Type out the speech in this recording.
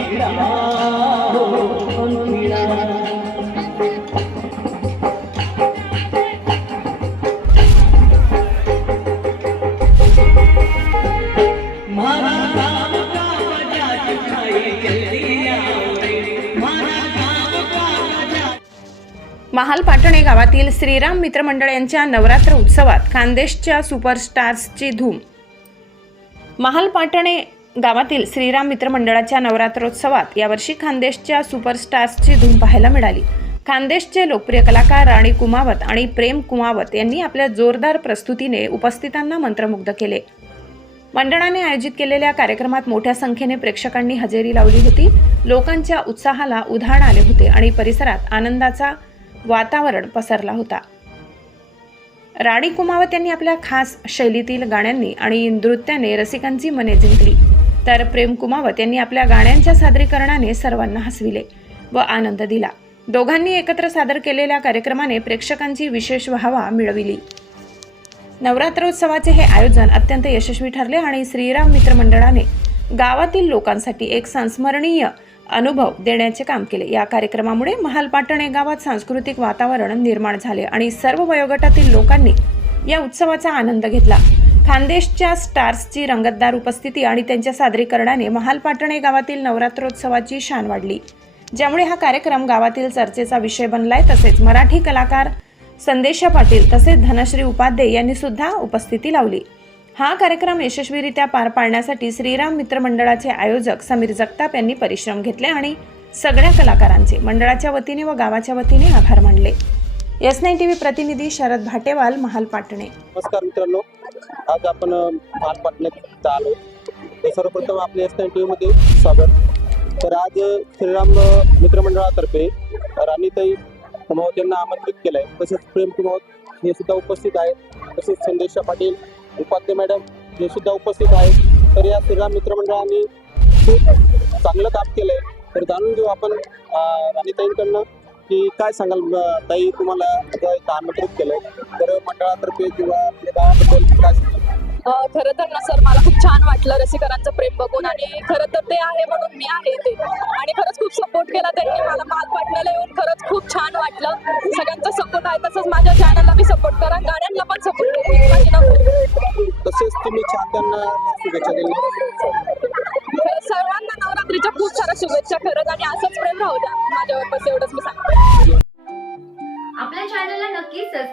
महालपाटणे महाल पाटणे गावातील श्रीराम मित्रमंडळ यांच्या नवरात्र उत्सवात खानदेशच्या सुपरस्टार्सची धूम. महाल पाटणे गावातील श्रीराम मित्रमंडळाच्या नवरात्रोत्सवात यावर्षी खानदेशच्या सुपरस्टार्सची धूम पाहायला मिळाली. खानदेशचे लोकप्रिय कलाकार राणी कुमावत आणि प्रेम कुमावत यांनी आपल्या जोरदार प्रस्तुतीने उपस्थितांना मंत्रमुग्ध केले. मंडळाने आयोजित केलेल्या कार्यक्रमात मोठ्या संख्येने प्रेक्षकांनी हजेरी लावली होती. लोकांच्या उत्साहाला उधाण आले होते आणि परिसरात आनंदाचा वातावरण पसरला होता. राणी कुमावत यांनी आपल्या खास शैलीतील गाण्यांनी आणि नृत्याने रसिकांची मने जिंकली. तर प्रेम कुमावत यांनी आपल्या गाण्यांच्या सादरीकरणाने सर्वांना हसविले व आनंद दिला. दोघांनी एकत्र सादर केलेल्या कार्यक्रमाने प्रेक्षकांची विशेष व्हावा मिळविली. नवरात्रोत्सवाचे हे आयोजन अत्यंत यशस्वी ठरले आणि श्रीराम मित्रमंडळाने गावातील लोकांसाठी एक संस्मरणीय अनुभव देण्याचे काम केले. या कार्यक्रमामुळे महालपाटणे गावात सांस्कृतिक वातावरण निर्माण झाले आणि सर्व वयोगटातील लोकांनी या उत्सवाचा आनंद घेतला. खानदेशच्या स्टार्सची रंगतदार उपस्थिती आणि त्यांच्या सादरीकरणाने महालपाटणे गावातील नवरात्रोत्सवाची शान वाढली. ज्यामुळे हा कार्यक्रम गावातील चर्चेचा विषय बनलाय तसेच मराठी कलाकार संदेशा पाटील तसेच धनश्री उपाध्ये यांनी सुद्धा उपस्थिती लावली. हा कार्यक्रम यशस्वीरित्या पार पाडण्यासाठी श्रीराम मित्र मंडळाचे आयोजक समीर जगताप यांनी परिश्रम घेतले आणि सगळ्या कलाकारांचे मंडळाच्या वतीने व गावाच्या वतीने आभार मानले. एस नाईन टी व्ही प्रतिनिधी शरद भाटेवाल महाल पाटणे. नमस्कार मित्रांनो. आज आपण अ, पाटण्यात आलो. तर सर्वप्रथम आपल्या एस टी मध्ये स्वागत. तर आज श्रीराम मित्रमंडळातर्फे राणीताई कुमावत यांना आमंत्रित केलं आहे तसेच प्रेम कुमावत हे सुद्धा उपस्थित आहेत. तसेच संदेशा पाटील उपाध्ये मॅडम हे सुद्धा उपस्थित आहेत. तर या श्रीराम मित्रमंडळाने खूप चांगलं काम केलं आहे तर जाणून घेऊ आपण राणीताईंकडनं. की काय सांगाल ताई तुम्हाला आमंत्रित केलंय. तर मंडळातर्फे किंवा गावाबद्दल काय सांगाल? खरं तर ना सर मला खूप छान वाटलं रसिकरांचं प्रेम बघून आणि खरं तर ते आहे म्हणून मी आहे ते आणि खरंच खूप सपोर्ट केला त्यांनी मला. माल पाटण्याला येऊन खरंच खूप छान वाटलं. सगळ्यांचा सपोर्ट आहे तसंच माझ्या चॅनलला बी सपोर्ट करा. गाण्यांना पण सपोर्ट तसेच तुम्ही चाहत्यांना शुभेच्छा दिल्या. सर्वांना नवरात्रीच्या खूप साऱ्या शुभेच्छा खरंच. आणि असंच प्रेम राहू द्या. माझ्यावर बस एवढंच मी सांगते.